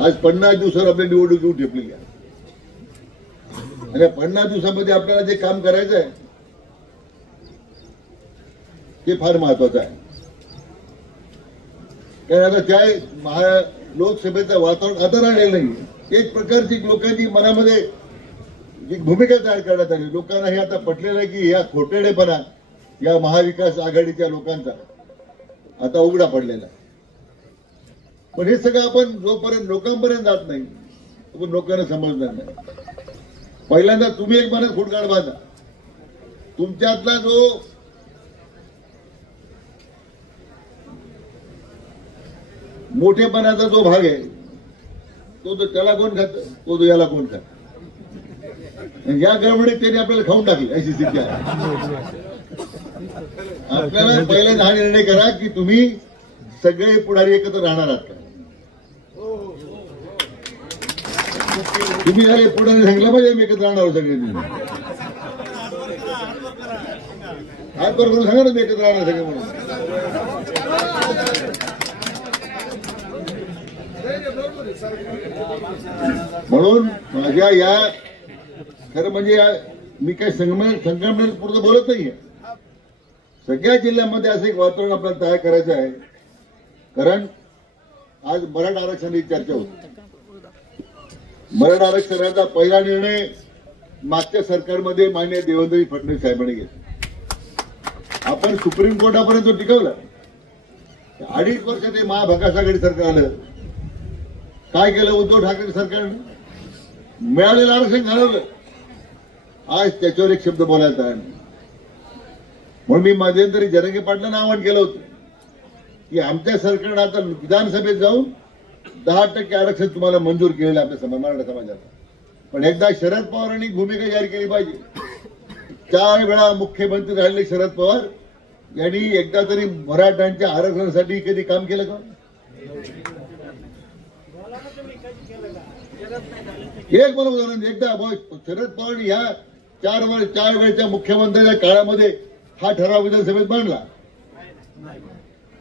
आज 50 दिवसावर आपली निवडणूक येऊन ठेपलेली आहे आणि 50 दिवसामध्ये आपल्याला जे काम करायचं आहे ते फार महत्वाचं आहे. कारण आता त्या लोकसभेचं वातावरण आता राहिलेलं नाही. एक प्रकारची लोकांची मनामध्ये एक भूमिका तयार करण्यात आली. लोकांना हे आता पटलेलं आहे की या खोटेडेपणा या महाविकास आघाडीच्या लोकांचा आता उघडा पडलेला आहे. पण हे सगळं आपण जोपर्यंत लोकांपर्यंत जात नाही तोपर्यंत लोकांना समजणार नाही. पहिल्यांदा तुम्ही एक मनात फुटगाड बांधा. तुमच्यातला जो मोठेपणाचा जो भाग आहे तो त्याला कोण खात, तो याला कोण खात. या गडबडीत त्यांनी आपल्याला खाऊन टाकली अशी स्थिती आहे. आपल्याला पहिल्यांदा हा निर्णय करा की तुम्ही सगळे पुढारी एकत्र राहणार आहात का. तुम्ही झाले पुढारी सांगितलं पाहिजे आम्ही एकत्र राहणार सगळे. हात वर करून सांगा ना मी एकत्र राहणार सगळे म्हणून. म्हणून माझ्या या खरं म्हणजे मी काही संगमनेरपुरतं बोलत नाहीये. सगळ्या जिल्ह्यामध्ये असं एक वातावरण आपल्याला तयार करायचं आहे. कारण आज मराठा आरक्षणाची चर्चा होती. मराठा आरक्षणाचा पहिला निर्णय मागच्या सरकारमध्ये माननीय देवेंद्र फडणवीस साहेबांनी घेतला. आपण सुप्रीम कोर्टापर्यंत तो टिकवला. 2.5 वर्ष ते महाविकास आघाडी सरकार आलं. काय केलं उद्धव ठाकरे सरकारनं? मिळालेलं आरक्षण घालवलं. आज त्याच्यावर एक शब्द बोलायचा आहे. म्हणून मी मध्यंतरी जरांगे पाटलांना आवाहन केलं होतं की आमच्या सरकारनं आता विधानसभेत जाऊन 10% आरक्षण तुम्हाला मंजूर केलेलं आपल्या मराठा समाजाला. पण एकदा शरद पवारांनी भूमिका जाहीर केली पाहिजे. 4 वेळा मुख्यमंत्री राहिले शरद पवार यांनी एकदा तरी मराठ्यांच्या आरक्षणासाठी कधी काम केलं का? एक मला उदाहरण एकदा शरद पवार ह्या 4 वेळच्या मुख्यमंत्र्यांच्या काळामध्ये हा ठराव विधानसभेत मांडला.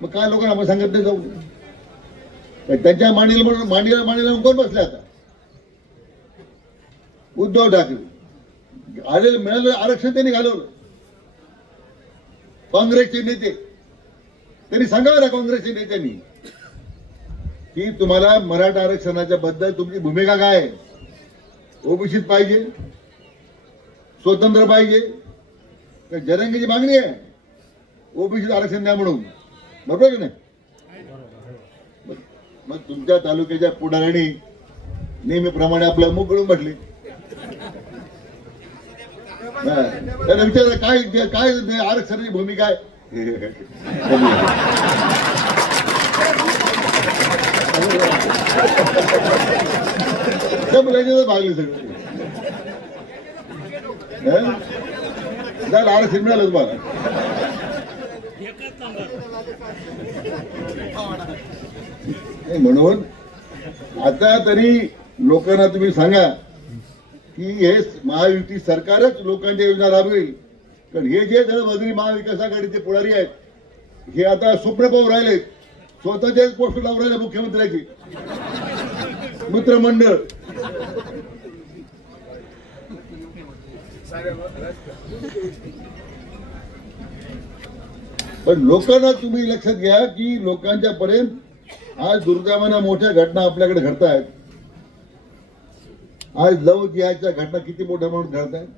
मग काय लोकांना आपण सांगत नाही जाऊ. त्यांच्या मांडीला कोण बसले आता? उद्धव ठाकरे. आलेलं मिळालेलं आरक्षण त्यांनी घालवलं. काँग्रेसचे नेते त्यांनी सांगावं ना काँग्रेसच्या नेत्यांनी की तुम्हाला मराठा आरक्षणाच्या बद्दल तुमची भूमिका काय आहे. ओबीसीत पाहिजे, स्वतंत्र पाहिजे. जरांगेची मागणी आहे ओबीसीत आरक्षण द्या म्हणून. बरोबर की नाही? मग तुमच्या तालुक्याच्या पुढाऱ्यांनी नेहमीप्रमाणे आपलं मुख गळून बसले. त्यांना विचारलं काय काय आरक्षणाची भूमिका आहे. भागले सगळं. आरक्षण मिळालं तुम्हाला. म्हणून आता तरी लोकांना तुम्ही सांगा की हे महायुती सरकारच लोकांच्या योजना राबवेल. कारण हे जे दळबद्री महाविकास आघाडीचे पुढारी आहेत हे आता स्वप्न पाहू राहिले. स्वतःच्याच पोस्ट लावून राहिले मुख्यमंत्र्याची मित्रमंडळ. पण लोकांना तुम्ही लक्षात घ्या की लोकांच्या पर्यंत आज दुर्दैवानं मोठ्या घटना आपल्याकडे घडत आहेत. आज लव जिहादच्या घटना किती मोठ्या म्हणून घडत आहेत.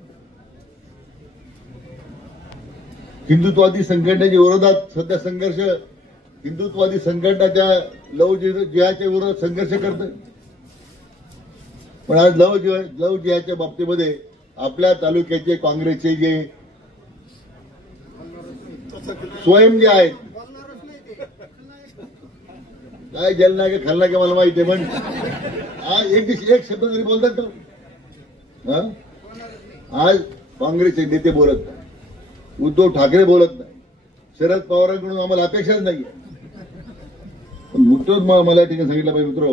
हिंदुत्ववादी संघटनेच्या विरोधात सध्या संघर्ष. हिंदुत्ववादी संघटना त्या लव जिहादच्या विरोधात संघर्ष करते. पण आज लव जिहादच्या बाबतीमध्ये आपल्या तालुक्याचे काँग्रेसचे जे स्वयं जे आहेत काय जलना के खालना के मला माहिती आहे. पण आज एक शब्द तरी बोलतात का? आज काँग्रेसचे नेते बोलत नाही. उद्धव ठाकरे बोलत नाही. शरद पवारांकडून आम्हाला अपेक्षाच नाही. पण मला या ठिकाणी सांगितलं पाहिजे मित्र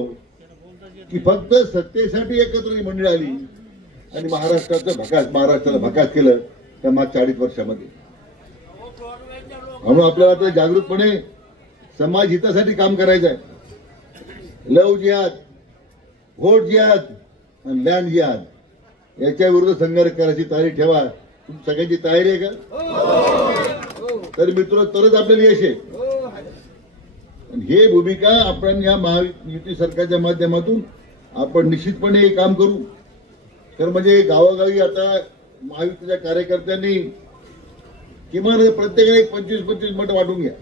की फक्त सत्तेसाठी एकत्र ही मंडळी आली आणि महाराष्ट्राला भकास केलं त्या मागच्या 2.5 वर्षामध्ये. म्हणून आपल्याला आता जागृतपणे समाज हितासाठी काम करायचं आहे. लव जिहाद व्होट जिहाद आणि लँड जिहाद याच्या विरुद्ध संघर्ष करायची तयारी ठेवा. तुमची सगळ्यांची तयारी आहे का? तर मित्र, तरच आपल्याला यश आहे. हे भूमिका आपण या महायुती सरकारच्या माध्यमातून आपण निश्चितपणे काम करू. तर म्हणजे गावोगावी आता महायुतीच्या कार्यकर्त्यांनी किमान प्रत्येकाने 25-25 मत वाटून घ्या.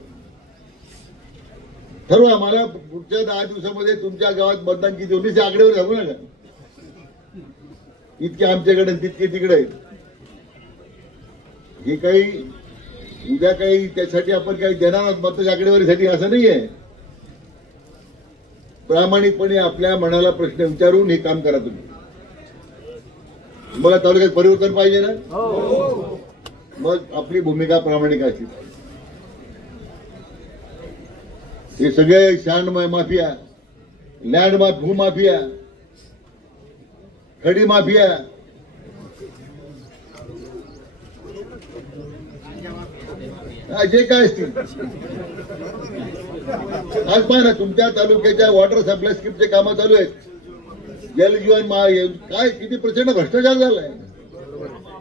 ठरवा मला पुढच्या 10 दिवसामध्ये तुमच्या गावात मतदान किती होईल ते आकडेवर सांगू नका. इतके आमच्याकडे तितके तिकडे आहेत. हे काही उद्या काही त्यासाठी आपण काही देणार आहोत मताच्या आकडेवारीसाठी असं नाहीये. प्रामाणिकपणे आपल्या मनाला प्रश्न विचारून हे काम करा. तुम्हाला तालुक्यात परिवर्तन पाहिजे ना, मग आपली भूमिका प्रामाणिक असली. हे सगळे शान माफिया, लँड भूमाफिया, खडी माफिया, जे काय असतील आज पहा ना, तुमच्या तालुक्याच्या वॉटर सप्लाय स्कीमचे कामं चालू आहेत. जलजीवन काय किती प्रचंड भ्रष्टाचार झालाय.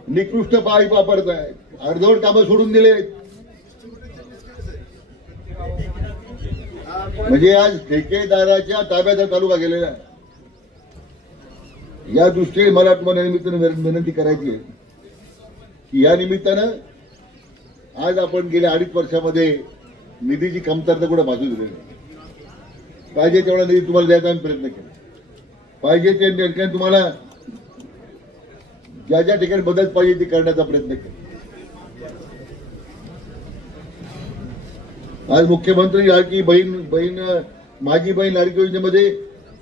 निकृष्ट पाईप वापरताय, अर्धवट कामं सोडून दिले. म्हणजे आज ठेकेदाराच्या ताब्याचा तालुका गेलेला आहे. या दृष्टीने मला तुम्हाला निमित्तानं विनंती करायची आहे की या निमित्तानं आज आपण गेल्या 2.5 वर्षामध्ये निधीची कमतरता कुठे भासू दिली नाही. पाहिजे तेवढा निधी तुम्हाला द्यायचा आम्ही प्रयत्न केला. पाहिजे त्या ठिकाणी तुम्हाला ज्या ज्या ठिकाणी मदत पाहिजे ती करण्याचा प्रयत्न केला. आज मुख्यमंत्री लाडकी बहीण माझी बहीण लाडकी योजनेमध्ये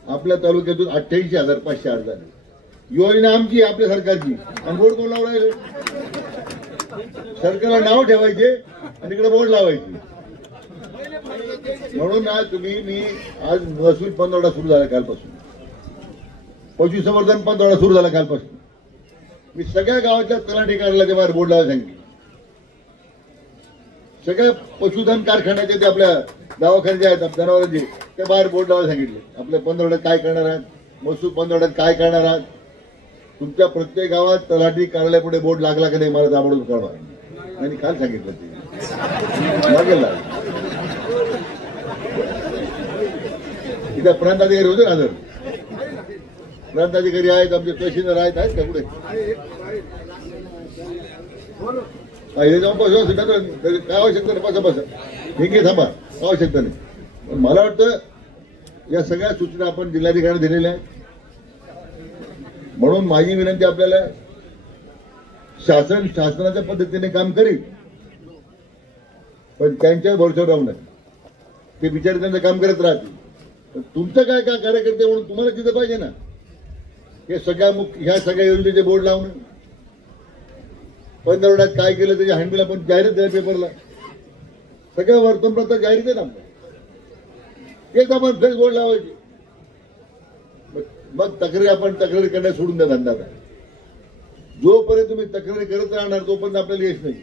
आपल्या तालुक्यातून 88,500 अर्ज झाले. योजना आमची, आपल्या सरकारची, आणि बोर्ड कोण लावलाय? सरकारला नाव ठेवायचे आणि इकडे बोर्ड लावायचे. म्हणून आज मी आज महसूल पंधरवडा सुरू झाला कालपासून, पशुसंवर्धन पंधरवडा सुरू झाला कालपासून. मी सगळ्या गावाच्या तलाठी कार्यालयाच्या बाहेर बोर्ड लावायला सांगितले. सगळ्या पशुधन कारखान्याचे ते आपल्या दवाखान्याचे आहेत जनावरांचे ते बाहेर बोर्ड लावायला सांगितले. आपल्या पंधरवड्यात काय करणार आहात, महसूल पंधरवड्यात काय करणार आहात. तुमच्या प्रत्येक गावात तलाठी कार्यालयापुढे बोर्ड लागला की नाही मला ताबडतोब कळवा. आणि काल सांगितलं ते लागेल. इथं प्रांताधिकारी होते ना, जर प्रांताधिकारी आहेत, आमचे तहसीलदार आहेत का पुढे? हे जाऊन काय आवश्यकता नाही, बसा बसा ठीक आहे, थांबा, आवश्यकता नाही. पण मला वाटतं या सगळ्या सूचना आपण जिल्हाधिकाऱ्यांना दिलेल्या आहेत. म्हणून माझी विनंती आपल्याला, शासनाच्या पद्धतीने काम करील, पण त्यांच्या भरोश्यावर राहू नये. ते बिचारे त्यांचं काम करत राहतील. पण तुमचं काय कार्यकर्ते म्हणून तुम्हाला तिथं पाहिजे ना. हे ह्या सगळ्या योजनेचे बोर्ड लावणं, पंधरवड्यात काय केलं त्याची हँडबिल आपण जाहीर द्या पेपरला, सगळ्या वर्तमानपत्रात जाहीर द्या ना. तेच आपण फ्रेश बोर्ड लावायचे. मग तक्रारी करण्यास सोडून द्या धंदा. जोपर्यंत तुम्ही तक्रारी करत राहणार तोपर्यंत आपल्याला यश नाही.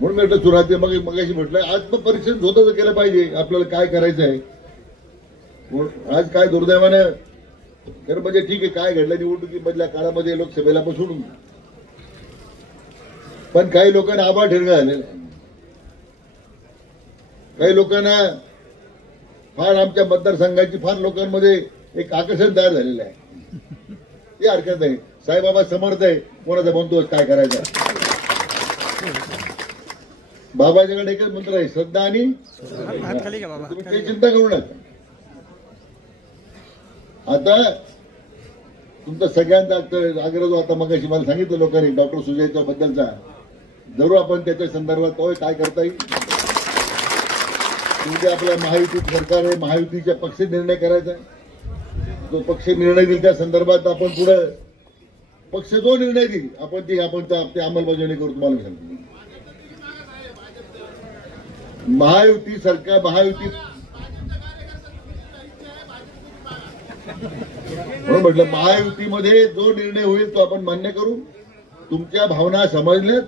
म्हणून म्हटलं सुरुवातीला मगाशी म्हटलं आत्मपरीक्षण स्वतःच केलं पाहिजे आपल्याला काय करायचं आहे. आज काय दुर्दैवानं खरं म्हणजे ठीक आहे, काय घडलं निवडणुकीमधल्या काळामध्ये लोकसभेला पण सोडून, पण काही लोकांना आभाळ ठिरगा झालेला. काही लोकांना फार आमच्या मतदारसंघाची फार लोकांमध्ये एक आकर्षण तयार झालेलं आहे. ते हरकत नाही, साईबाबा समर्थ आहे, कोणाचा बंदोबस्त काय करायचा. बाबाच्याकडे एकच मंत्र आहे, श्रद्धा आणि तुम्ही काही चिंता करू नका. आता तुमचा सगळ्यांचा आग्रह जो आता मगाशी मला सांगितलं लोकांनी डॉक्टर सुजयच्या बद्दलचा, जरूर आपण त्याच्या संदर्भात काय करता येईल. म्हणजे आपल्या महायुती सरकार आहे, महायुतीच्या पक्ष निर्णय करायचा. जो पक्ष निर्णय देईल त्या संदर्भात आपण पुढे पक्ष जो निर्णय देईल आपण ते अंमलबजावणी करू. तुम्हाला सांगतो महायुती सरकार, महायुती म्हणून म्हटलं महायुतीमध्ये जो निर्णय होईल तो आपण मान्य करू. तुमच्या भावना समजल्यात,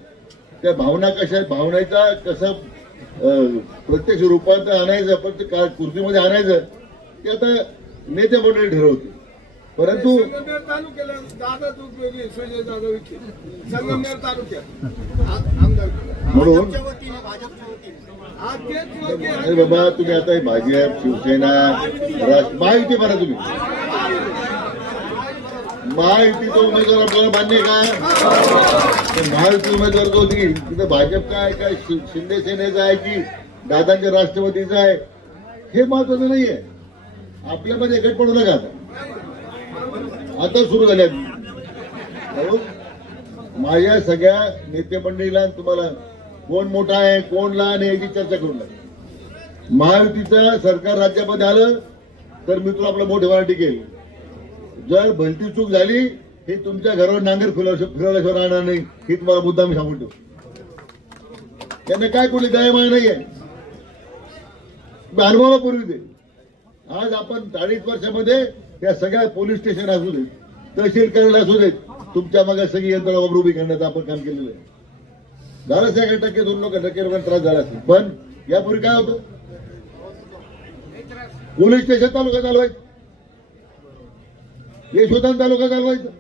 त्या भावना कशा, भावनेचा कसं प्रत्यक्ष रूपांतर आणायचं, पण कृतीमध्ये आणायचं ते आता नेते मंडळी ठरवते. परंतु संगमनेर तालुक्याला दादाच उपयोगी सुजय दादा विखे संगमनेर तालुक्यात आमदार म्हणून आज तेच योग्य आहे. अरे बाबा, तुम्ही आता हे भाजप, शिवसेना, महायुती म्हणा, तुम्ही महायुतीचा उमेदवार आपल्याला मान्य का? महायुती उमेदवार जो होती तिथं भाजप काय काय शिंदे सेनेचा आहे की दादांच्या राष्ट्रवादीचा आहे हे महत्वाचं नाहीये. आपल्यामध्ये एकट पडू नका. आता सुरू झाल्या माझ्या सगळ्या नेते मंडळीला तुम्हाला कोण मोठा आहे कोण लहान आहे याची चर्चा करू नका. महायुतीचं सरकार राज्यामध्ये आलं तर मी तुला आपलं मोठेपणा टिकेल. जर भलती चूक झाली ही तुमच्या घरावर नांगर फिरवल्याशिवाय राहणार नाही ही तुम्हाला मुद्दा मी सांगून ठेवतो. त्यांना काय कोणी दयामाया नाहीये. अनुभवा पूर्वी ते आज आपण 40 वर्षामध्ये त्या सगळ्या पोलीस स्टेशन असू देत, तहसील कार्यालय असू देत, तुमच्या मागे सगळी यंत्रणा उभी करण्याचं आपण काम केलेलं आहे. झालं 1% 2 लोकांना त्रास झाला असेल, पण यापूर्वी काय होतं? पोलीस स्टेशन तालुका चालवायचं, यशोधन तालुका चालवायचं.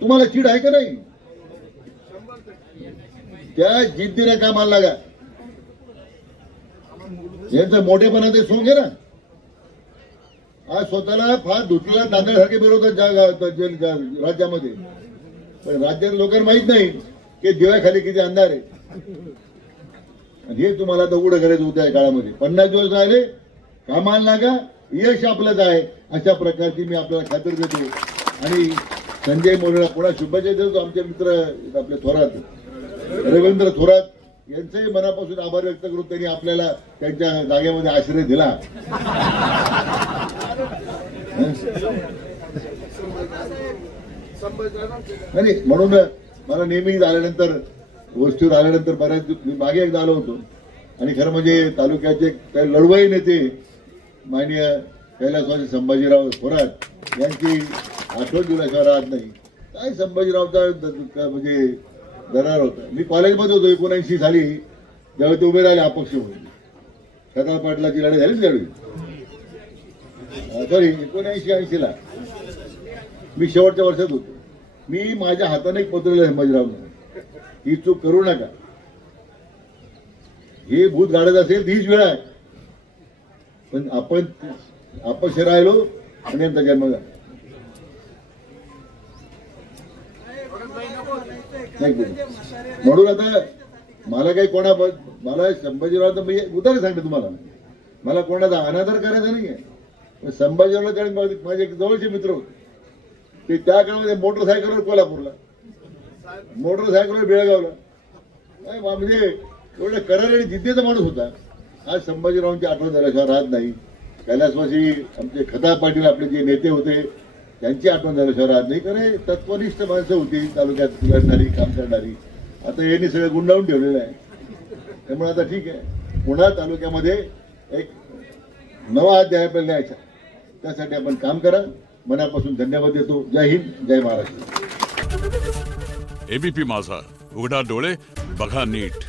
तुम्हाला चीड आहे का नाही? त्या जिद्दीने कामाला लागा. यांचं मोठेपणा ते सोंग आहे ना. आज स्वतःला फार धुतलेला तांदळासारखे मिळवतात राज्यामध्ये, पण राज्यातील लोकांना माहित नाही की दिव्याखाली किती अंधार आहे. आणि हे तुम्हाला आता उघडं करायचं होतं या काळामध्ये. 50 दिवस राहिले, कामाला लागा, यश आपलंच आहे अशा प्रकारची मी आपल्याला खात्री देतो. आणि संजय मोरेला पुन्हा शुभेच्छा देतो. आमचे मित्र आपले थोरात रवींद्र थोरात यांचंही मनापासून आभार व्यक्त करून त्यांनी आपल्याला त्यांच्या जागेमध्ये आश्रय दिला. नाही म्हणून मला नेहमी आल्यानंतर गोष्टीवर आल्यानंतर बऱ्याच मी मागे एकदा आलो होतो आणि खरं म्हणजे तालुक्याचे काही लढवई नेते माननीय कैलासवासी संभाजीराव थोरात यांची आठवण दिल्याशिवाय राहत नाही. काय संभाजीरावचा म्हणजे दरार होता. मी कॉलेजमध्ये होतो 79 साली जेव्हा ते उभे राहिले अपक्ष म्हणून. सकाळ पाटलाची लढाई झाली त्यावेळी, सॉरी 79-80 ला मी शेवटच्या वर्षात होतो. मी माझ्या हाताने एक पत्र लिहिलं संभाजीरावनं, ही चूक करू नका. हे भूत गाडत असेल हीच वेळ आहे, पण आपण अपक्ष राहिलो आणि यांचा जन्म झाला. म्हणून आता मला काही मला संभाजीराव मी उदाहरण सांगतो तुम्हाला, मला कोणाचा अनादर करायचा नाहीये. संभाजीरावला त्यावेळी माझे जवळचे मित्र होते, ते त्या काळामध्ये मोटरसायकलवर कोल्हापूरला, मोटरसायकलवर बेळगावला, म्हणजे एवढा करार आणि जिद्दीचा माणूस होता. आज संभाजीरावांची आठवण झाल्याशिवाय राहत नाही. कैलासवासी आमचे खताळ पाटील आपले जे नेते होते त्यांची आठवण झाल्याशिवाय राहत नाही. कारण तत्वनिष्ठ माणसं होती तालुक्यात लढणारी, काम करणारी. आता यांनी सगळं गुंडाळून ठेवलेलं आहे. त्यामुळे आता ठीक आहे, पुन्हा तालुक्यामध्ये एक नवा अध्याय आपल्याला न्यायचा, त्यासाठी आपण काम करा. मनापासून धन्यवाद देतो. जय हिंद, जय महाराष्ट्र. एबीपी माझा, उघडा डोळे बघा नीट.